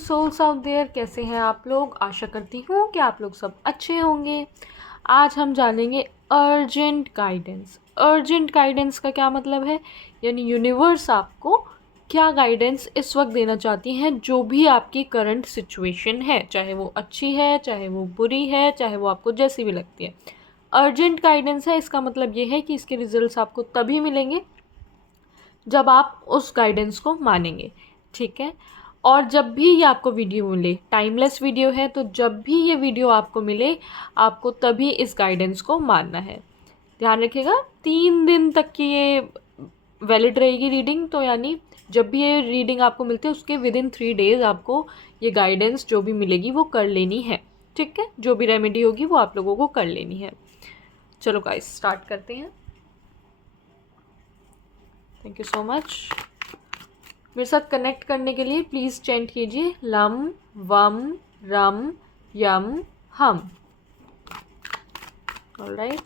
Souls out there, कैसे हैं आप लोग? आशा करती हूँ कि आप लोग सब अच्छे होंगे। आज हम जानेंगे अर्जेंट गाइडेंस। अर्जेंट गाइडेंस का क्या मतलब है, यानी यूनिवर्स आपको क्या गाइडेंस इस वक्त देना चाहती हैं, जो भी आपकी करंट सिचुएशन है, चाहे वो अच्छी है, चाहे वो बुरी है, चाहे वो आपको जैसी भी लगती है। अर्जेंट गाइडेंस है, इसका मतलब ये है कि इसके रिजल्ट्स आपको तभी मिलेंगे जब आप उस गाइडेंस को मानेंगे, ठीक है। और जब भी ये आपको वीडियो मिले, टाइमलेस वीडियो है, तो जब भी ये वीडियो आपको मिले, आपको तभी इस गाइडेंस को मानना है। ध्यान रखिएगा, 3 दिन तक की ये वैलिड रहेगी रीडिंग, तो यानी जब भी ये रीडिंग आपको मिलती है उसके विदिन 3 डेज आपको ये गाइडेंस जो भी मिलेगी वो कर लेनी है, ठीक है। जो भी रेमेडी होगी वो आप लोगों को कर लेनी है। चलो गाइस, स्टार्ट करते हैं। Thank you so much. मेरे साथ कनेक्ट करने के लिए प्लीज़ चैंट कीजिए लम वम रम यम हम। Alright,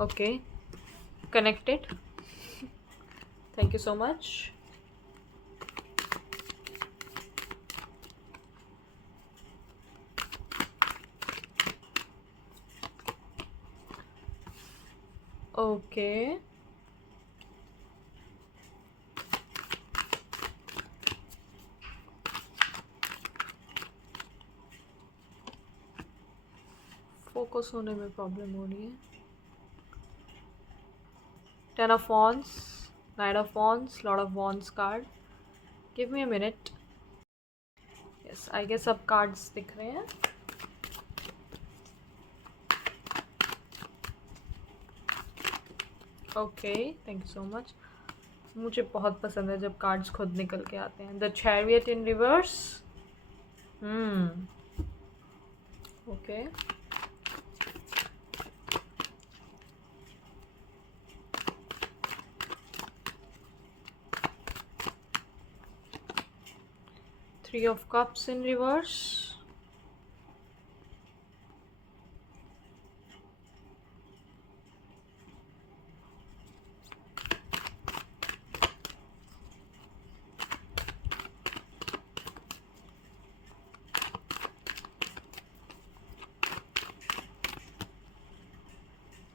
okay, connected. Thank you so much. Okay, focus होने में प्रॉब्लम हो रही है। 10 of Wands, Knight of Wands, Lord of Wands card. Give me a minute. Yes, I guess अब cards दिख रहे हैं। Okay, thank you so much. मुझे बहुत पसंद है जब कार्ड्स खुद निकल के आते हैं। The chariot in reverse. Okay, three of cups in reverse.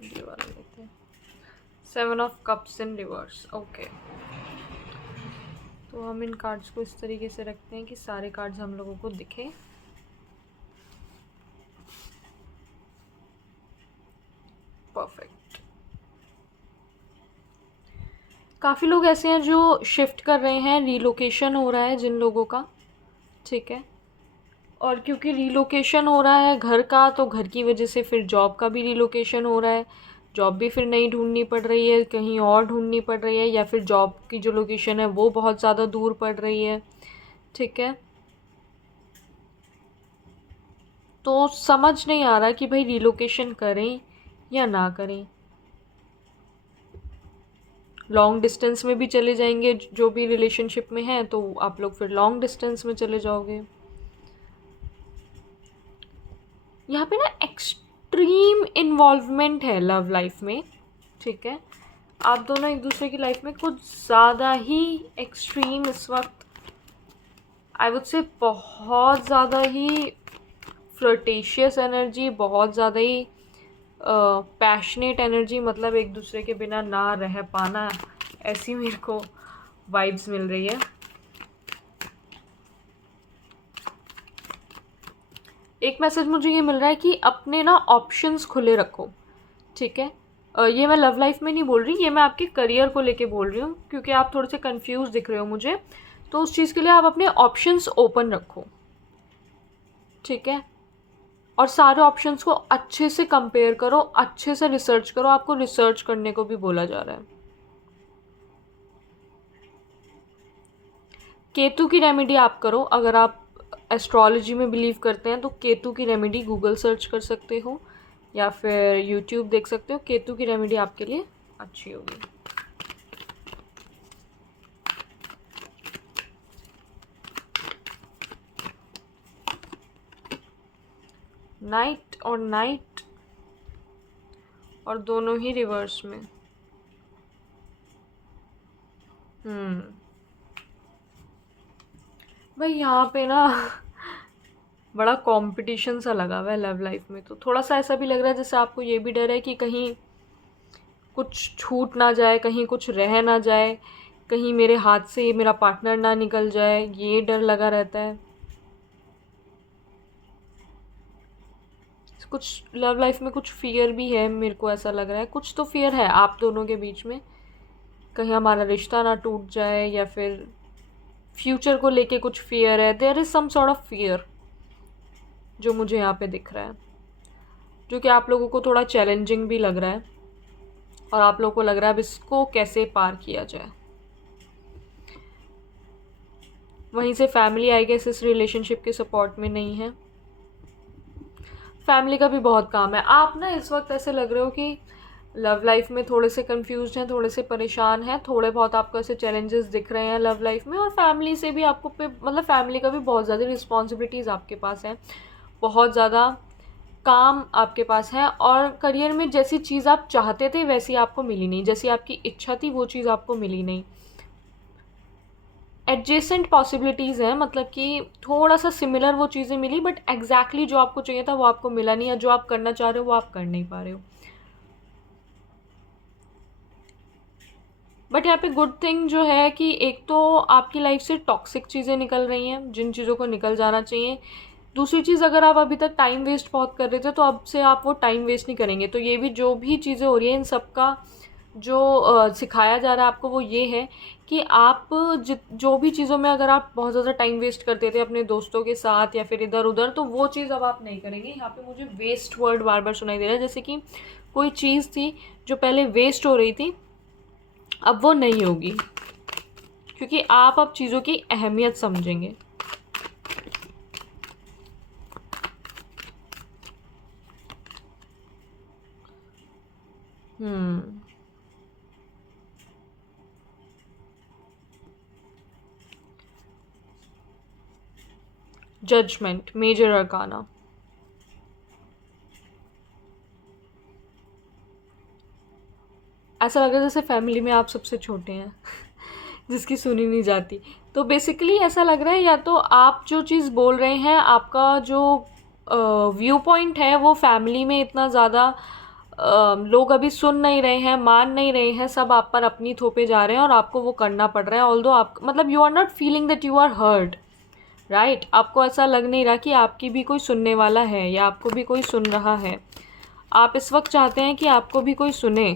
ये वाला लेते हैं, 7 of cups in reverse. Okay, तो हम इन कार्ड्स को इस तरीके से रखते हैं कि सारे कार्ड्स हम लोगों को दिखे। परफेक्ट। काफ़ी लोग ऐसे हैं जो शिफ्ट कर रहे हैं, रीलोकेशन हो रहा है जिन लोगों का, ठीक है। और क्योंकि रीलोकेशन हो रहा है घर का, तो घर की वजह से फिर जॉब का भी रीलोकेशन हो रहा है। जॉब भी फिर नई ढूंढनी पड़ रही है, कहीं और ढूंढनी पड़ रही है, या फिर जॉब की जो लोकेशन है वो बहुत ज़्यादा दूर पड़ रही है, ठीक है। तो समझ नहीं आ रहा कि भाई रीलोकेशन करें या ना करें। लॉन्ग डिस्टेंस में भी चले जाएंगे, जो भी रिलेशनशिप में है, तो आप लोग फिर लॉन्ग डिस्टेंस में चले जाओगे। यहाँ पे ना एक्सट्रीम इन्वॉल्वमेंट है लव लाइफ में, ठीक है। आप दोनों एक दूसरे की लाइफ में कुछ ज़्यादा ही एक्सट्रीम इस वक्त, आई वुड से बहुत ज़्यादा ही फ्लर्टेशियस एनर्जी, बहुत ज़्यादा ही पैशनेट एनर्जी, मतलब एक दूसरे के बिना ना रह पाना, ऐसी मेरे को वाइब्स मिल रही है। एक मैसेज मुझे ये मिल रहा है कि अपने ना ऑप्शंस खुले रखो, ठीक है। ये मैं लव लाइफ में नहीं बोल रही, ये मैं आपके करियर को लेके बोल रही हूँ, क्योंकि आप थोड़े से कंफ्यूज दिख रहे हो मुझे। तो उस चीज़ के लिए आप अपने ऑप्शंस ओपन रखो, ठीक है। और सारे ऑप्शंस को अच्छे से कंपेयर करो, अच्छे से रिसर्च करो। आपको रिसर्च करने को भी बोला जा रहा है। केतु की रेमेडी आप करो, अगर आप एस्ट्रोलॉजी में बिलीव करते हैं तो केतु की रेमेडी गूगल सर्च कर सकते हो या फिर यूट्यूब देख सकते हो। केतु की रेमेडी आपके लिए अच्छी होगी। नाइट और नाइट, और दोनों ही रिवर्स में। भाई यहाँ पे ना बड़ा कंपटीशन सा लगा हुआ है लव लाइफ में, तो थोड़ा सा ऐसा भी लग रहा है जैसे आपको ये भी डर है कि कहीं कुछ छूट ना जाए, कहीं कुछ रह ना जाए, कहीं मेरे हाथ से मेरा पार्टनर ना निकल जाए, ये डर लगा रहता है। कुछ लव लाइफ में कुछ फियर भी है, मेरे को ऐसा लग रहा है कुछ तो फियर है आप दोनों के बीच में, कहीं हमारा रिश्ता ना टूट जाए, या फिर फ्यूचर को लेके कुछ फियर है। There is some sort of fear जो मुझे यहाँ पे दिख रहा है, जो कि आप लोगों को थोड़ा चैलेंजिंग भी लग रहा है, और आप लोगों को लग रहा है अब इसको कैसे पार किया जाए। वहीं से फैमिली आई गेस इस रिलेशनशिप के सपोर्ट में नहीं है, फैमिली का भी बहुत काम है। आप ना इस वक्त ऐसे लग रहे हो कि लव लाइफ में थोड़े से कंफ्यूज हैं, थोड़े से परेशान हैं, थोड़े बहुत आपको ऐसे चैलेंजेस दिख रहे हैं लव लाइफ में, और फैमिली से भी आपको पे मतलब फैमिली का भी बहुत ज़्यादा रिस्पॉन्सिबिलिटीज़ आपके पास हैं, बहुत ज़्यादा काम आपके पास है, और करियर में जैसी चीज़ आप चाहते थे वैसी आपको मिली नहीं, जैसी आपकी इच्छा थी वो चीज़ आपको मिली नहीं। एडजेसेंट पॉसिबिलिटीज़ हैं, मतलब कि थोड़ा सा सिमिलर वो चीज़ें मिली, बट एग्जैक्टली जो आपको चाहिए था वो आपको मिला नहीं, या जो आप करना चाह रहे हो वो आप कर नहीं पा रहे हो। बट यहाँ पे गुड थिंग जो है कि एक तो आपकी लाइफ से टॉक्सिक चीज़ें निकल रही हैं, जिन चीज़ों को निकल जाना चाहिए। दूसरी चीज़, अगर आप अभी तक टाइम वेस्ट बहुत कर रहे थे तो अब से आप वो टाइम वेस्ट नहीं करेंगे। तो ये भी जो भी चीज़ें हो रही हैं इन सब का जो सिखाया जा रहा है आपको वो ये है कि आप जो भी चीज़ों में अगर आप बहुत ज़्यादा टाइम वेस्ट करते थे अपने दोस्तों के साथ या फिर इधर उधर, तो वो चीज़ अब आप नहीं करेंगे। यहाँ पे मुझे वेस्ट वर्ड बार बार सुनाई दे रहा है, जैसे कि कोई चीज़ थी जो पहले वेस्ट हो रही थी अब वो नहीं होगी, क्योंकि आप अब चीज़ों की अहमियत समझेंगे। Judgement, major arcana. ऐसा लग रहा है जैसे फैमिली में आप सबसे छोटे हैं जिसकी सुनी नहीं जाती। तो बेसिकली ऐसा लग रहा है या तो आप जो चीज़ बोल रहे हैं, आपका जो व्यू पॉइंट है वो फैमिली में इतना ज़्यादा लोग अभी सुन नहीं रहे हैं, मान नहीं रहे हैं, सब आप पर अपनी थोपे जा रहे हैं और आपको वो करना पड़ रहा है। ऑल्दो आप मतलब you are not feeling that you are heard, right. आपको ऐसा लग नहीं रहा कि आपकी भी कोई सुनने वाला है या आपको भी कोई सुन रहा है। आप इस वक्त चाहते हैं कि आपको भी कोई सुने।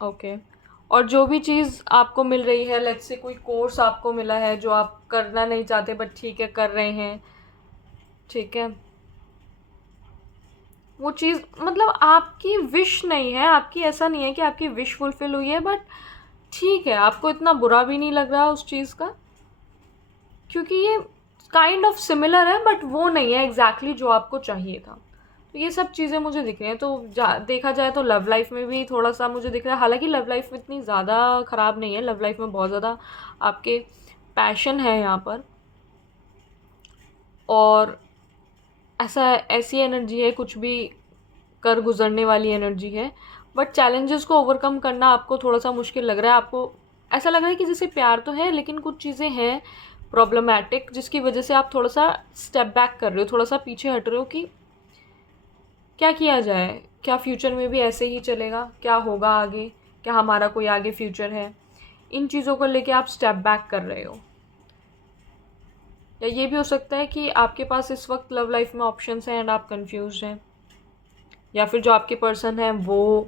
ओके। और जो भी चीज़ आपको मिल रही है, लेट्स से कोई कोर्स आपको मिला है जो आप करना नहीं चाहते बट ठीक है कर रहे हैं, ठीक है, वो चीज़ मतलब आपकी विश नहीं है, आपकी ऐसा नहीं है कि आपकी विश फुलफिल हुई है, बट ठीक है, आपको इतना बुरा भी नहीं लग रहा उस चीज़ का, क्योंकि ये काइंड ऑफ सिमिलर है बट वो नहीं है एग्जैक्टली जो आपको चाहिए था। तो ये सब चीज़ें मुझे दिख रही हैं। तो देखा जाए तो लव लाइफ में भी थोड़ा सा मुझे दिख रहा है, हालांकि लव लाइफ में इतनी ज़्यादा ख़राब नहीं है, लव लाइफ में बहुत ज़्यादा आपके पैशन है यहाँ पर, और ऐसी एनर्जी है, कुछ भी कर गुजरने वाली एनर्जी है, बट चैलेंजेस को ओवरकम करना आपको थोड़ा सा मुश्किल लग रहा है। आपको ऐसा लग रहा है कि जैसे प्यार तो है लेकिन कुछ चीज़ें हैं प्रॉब्लमैटिक, जिसकी वजह से आप थोड़ा सा स्टेप बैक कर रहे हो, थोड़ा सा पीछे हट रहे हो कि क्या किया जाए, क्या फ्यूचर में भी ऐसे ही चलेगा, क्या होगा आगे, क्या हमारा कोई आगे फ्यूचर है। इन चीज़ों को लेके आप स्टेप बैक कर रहे हो, या ये भी हो सकता है कि आपके पास इस वक्त लव लाइफ में ऑप्शंस हैं एंड आप कंफ्यूज हैं, या फिर जो आपके पर्सन हैं वो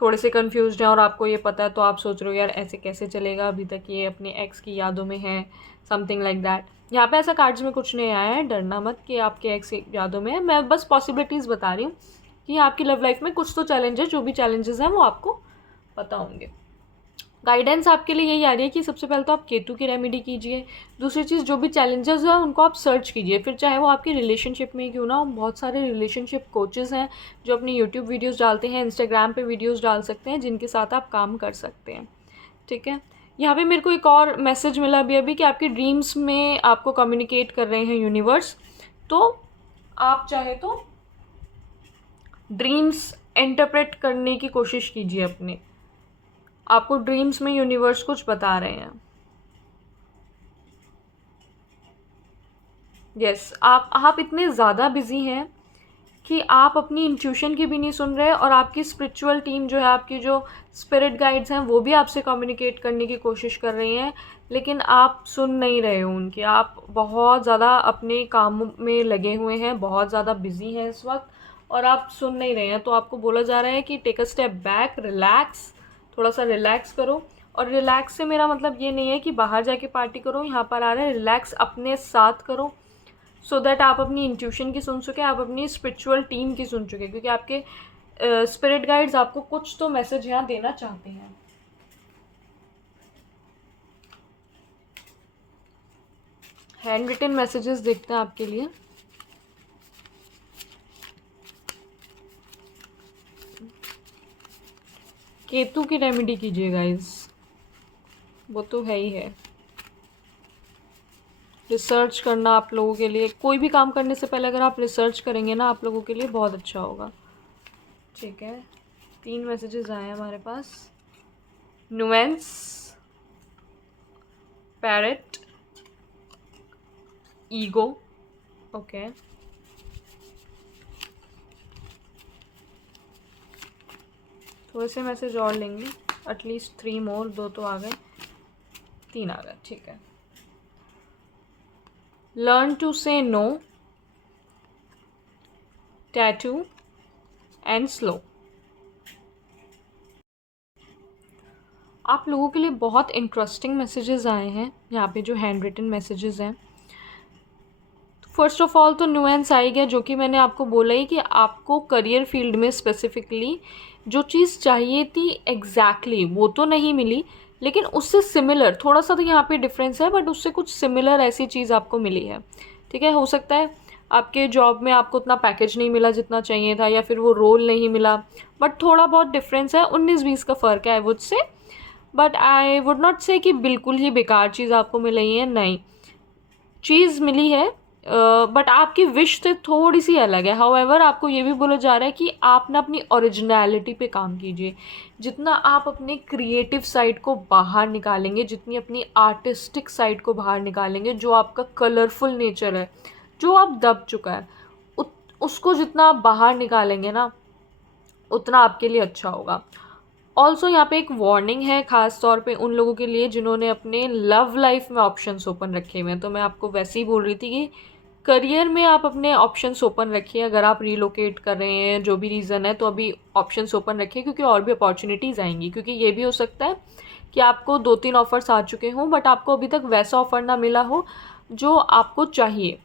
थोड़े से कंफ्यूज हैं और आपको ये पता है तो आप सोच रहे हो यार ऐसे कैसे चलेगा, अभी तक ये अपने एक्स की यादों में है, समथिंग लाइक दैट। यहाँ पे ऐसा कार्ड्स में कुछ नहीं आया है, डरना मत कि आपके एक्स यादों में है, मैं बस पॉसिबिलिटीज़ बता रही हूँ कि आपकी लव लाइफ में कुछ तो चैलेंजेस, जो भी चैलेंजेस हैं वो आपको पता होंगे। गाइडेंस आपके लिए यही आ रही है कि सबसे पहले तो आप केतु की रेमेडी कीजिए। दूसरी चीज़, जो भी चैलेंजेस हैं उनको आप सर्च कीजिए, फिर चाहे वो आपकी रिलेशनशिप में ही क्यों ना हो। बहुत सारे रिलेशनशिप कोचेज़ हैं जो अपनी यूट्यूब वीडियोस डालते हैं, इंस्टाग्राम पे वीडियोस डाल सकते हैं, जिनके साथ आप काम कर सकते हैं, ठीक है। यहाँ पे मेरे को एक और मैसेज मिला अभी कि आपके ड्रीम्स में आपको कम्युनिकेट कर रहे हैं यूनिवर्स, तो आप चाहे तो ड्रीम्स इंटरप्रेट करने की कोशिश कीजिए अपने। आपको ड्रीम्स में यूनिवर्स कुछ बता रहे हैं। यस, आप इतने ज़्यादा बिजी हैं कि आप अपनी इंट्यूशन की भी नहीं सुन रहे, और आपकी स्पिरिचुअल टीम जो है, आपकी जो स्पिरिट गाइड्स हैं, वो भी आपसे कम्युनिकेट करने की कोशिश कर रही हैं, लेकिन आप सुन नहीं रहे हो उनकी। आप बहुत ज़्यादा अपने काम में लगे हुए हैं, बहुत ज़्यादा बिजी हैं इस वक्त, और आप सुन नहीं रहे हैं। तो आपको बोला जा रहा है कि take a step back, relax, थोड़ा सा रिलैक्स करो। और रिलैक्स से मेरा मतलब ये नहीं है कि बाहर जाके पार्टी करो, यहाँ पर आ रहा है रिलैक्स अपने साथ करो, सो दैट आप अपनी इंट्यूशन की सुन सके, आप अपनी स्पिरिचुअल टीम की सुन चुके, क्योंकि आपके स्पिरिट गाइड्स आपको कुछ तो मैसेज यहाँ देना चाहते हैं। हैंड रिटन मैसेजेस देखते हैं आपके लिए। केतु की रेमेडी कीजिए गाइस, वो तो है ही है। रिसर्च करना आप लोगों के लिए, कोई भी काम करने से पहले अगर आप रिसर्च करेंगे ना, आप लोगों के लिए बहुत अच्छा होगा। ठीक है, 3 मैसेजेस आए हैं हमारे पास। Nuance, parrot, ego. ओके, थोड़े से मैसेज और लेंगे, एटलीस्ट 3 मोर। 2 तो आ गए, 3 आ गए, ठीक है। Learn to say no, tattoo and slow. आप लोगों के लिए बहुत इंटरेस्टिंग मैसेजेस आए हैं यहाँ पे, जो हैंड रिटन मैसेजेस हैं। फर्स्ट ऑफ ऑल तो न्यूएंस आई गया, जो कि मैंने आपको बोला ही कि आपको करियर फील्ड में स्पेसिफिकली जो चीज़ चाहिए थी एग्जैक्टली वो तो नहीं मिली, लेकिन उससे सिमिलर, थोड़ा सा तो यहाँ पे डिफरेंस है, बट उससे कुछ सिमिलर ऐसी चीज़ आपको मिली है। ठीक है, हो सकता है आपके जॉब में आपको उतना पैकेज नहीं मिला जितना चाहिए था, या फिर वो रोल नहीं मिला, बट थोड़ा बहुत डिफरेंस है, 19-20 का फ़र्क है I would say. But I would not से कि बिल्कुल ही बेकार चीज़ आपको मिल रही है, नहीं, चीज़ मिली है, बट आपकी विश से थोड़ी सी अलग है। हाउएवर आपको ये भी बोला जा रहा है कि आप ना अपनी ओरिजिनलिटी पे काम कीजिए। जितना आप अपने क्रिएटिव साइड को बाहर निकालेंगे, जितनी अपनी आर्टिस्टिक साइड को बाहर निकालेंगे, जो आपका कलरफुल नेचर है, जो आप दब चुका है, उसको जितना आप बाहर निकालेंगे ना, उतना आपके लिए अच्छा होगा। ऑल्सो यहाँ पे एक वार्निंग है, ख़ास तौर पे उन लोगों के लिए जिन्होंने अपने लव लाइफ में ऑप्शंस ओपन रखे हुए हैं। तो मैं आपको वैसे ही बोल रही थी कि करियर में आप अपने ऑप्शंस ओपन रखिए। अगर आप रीलोकेट कर रहे हैं, जो भी रीज़न है, तो अभी ऑप्शंस ओपन रखिए, क्योंकि और भी अपॉर्चुनिटीज़ आएंगी। क्योंकि ये भी हो सकता है कि आपको 2-3 ऑफ़र्स आ चुके हों, बट आपको अभी तक वैसा ऑफ़र ना मिला हो जो आपको चाहिए,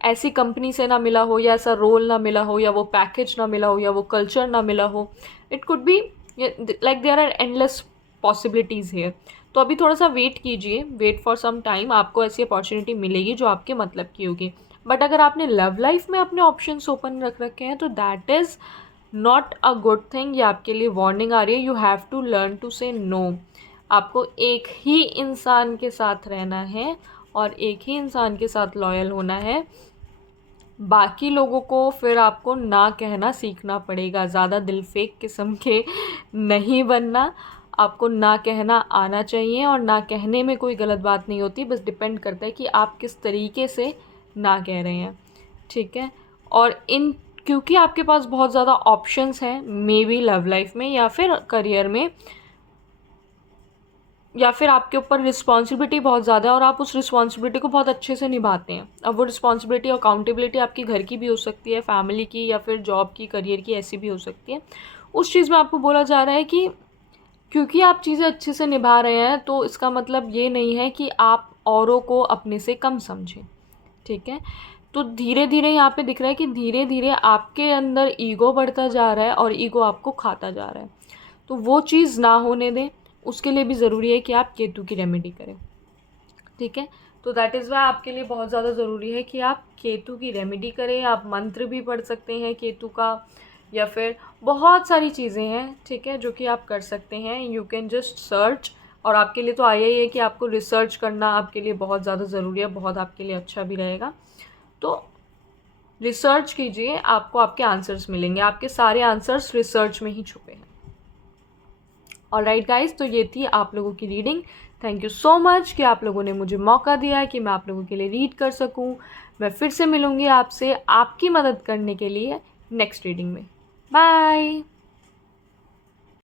ऐसी कंपनी से ना मिला हो, या ऐसा रोल ना मिला हो, या वो पैकेज ना मिला हो, या वो कल्चर ना मिला हो। It could be like there are endless possibilities here. तो अभी थोड़ा सा वेट कीजिए, वेट फॉर सम टाइम, आपको ऐसी अपॉर्चुनिटी मिलेगी जो आपके मतलब की होगी। बट अगर आपने लव लाइफ में अपने ऑप्शंस ओपन रख रखे हैं, तो that is not a good thing. ये आपके लिए वार्निंग आ रही है। You have to learn to say no. आपको एक ही इंसान के साथ रहना है, और एक ही इंसान के साथ लॉयल होना है। बाकी लोगों को फिर आपको ना कहना सीखना पड़ेगा। ज़्यादा दिल फेंक किस्म के नहीं बनना, आपको ना कहना आना चाहिए। और ना कहने में कोई गलत बात नहीं होती, बस डिपेंड करता है कि आप किस तरीके से ना कह रहे हैं। ठीक है, और क्योंकि आपके पास बहुत ज़्यादा ऑप्शंस हैं, मे बी लव लाइफ में या फिर करियर में, या फिर आपके ऊपर रिस्पॉन्सिबिलिटी बहुत ज़्यादा है और आप उस रिस्पॉन्सिबिलिटी को बहुत अच्छे से निभाते हैं। अब वो रिस्पॉन्सिबिलिटी, अकाउंटेबिलिटी आपकी घर की भी हो सकती है, फैमिली की, या फिर जॉब की, करियर की, ऐसी भी हो सकती है। उस चीज़ में आपको बोला जा रहा है कि क्योंकि आप चीज़ें अच्छे से निभा रहे हैं, तो इसका मतलब ये नहीं है कि आप औरों को अपने से कम समझें। ठीक है, तो धीरे धीरे यहाँ पे दिख रहा है कि धीरे धीरे आपके अंदर ईगो बढ़ता जा रहा है, और ईगो आपको खाता जा रहा है। तो वो चीज़ ना होने दें। उसके लिए भी ज़रूरी है कि आप केतु की रेमेडी करें। ठीक है, तो दैट इज़ वाई आपके लिए बहुत ज़्यादा ज़रूरी है कि आप केतु की रेमेडी करें। आप मंत्र भी पढ़ सकते हैं केतु का, या फिर बहुत सारी चीज़ें हैं, ठीक है, जो कि आप कर सकते हैं। You can just search. और आपके लिए तो आया ही है कि आपको रिसर्च करना आपके लिए बहुत ज़्यादा ज़रूरी है, बहुत आपके लिए अच्छा भी रहेगा। तो रिसर्च कीजिए, आपको आपके आंसर्स मिलेंगे, आपके सारे आंसर्स रिसर्च में ही छुपे हैं। ऑलराइट गाइस, तो ये थी आप लोगों की reading. Thank you so much कि आप लोगों ने मुझे मौका दिया है कि मैं आप लोगों के लिए रीड कर सकूं। मैं फिर से मिलूंगी आपसे आपकी मदद करने के लिए नेक्स्ट रीडिंग में। बाय।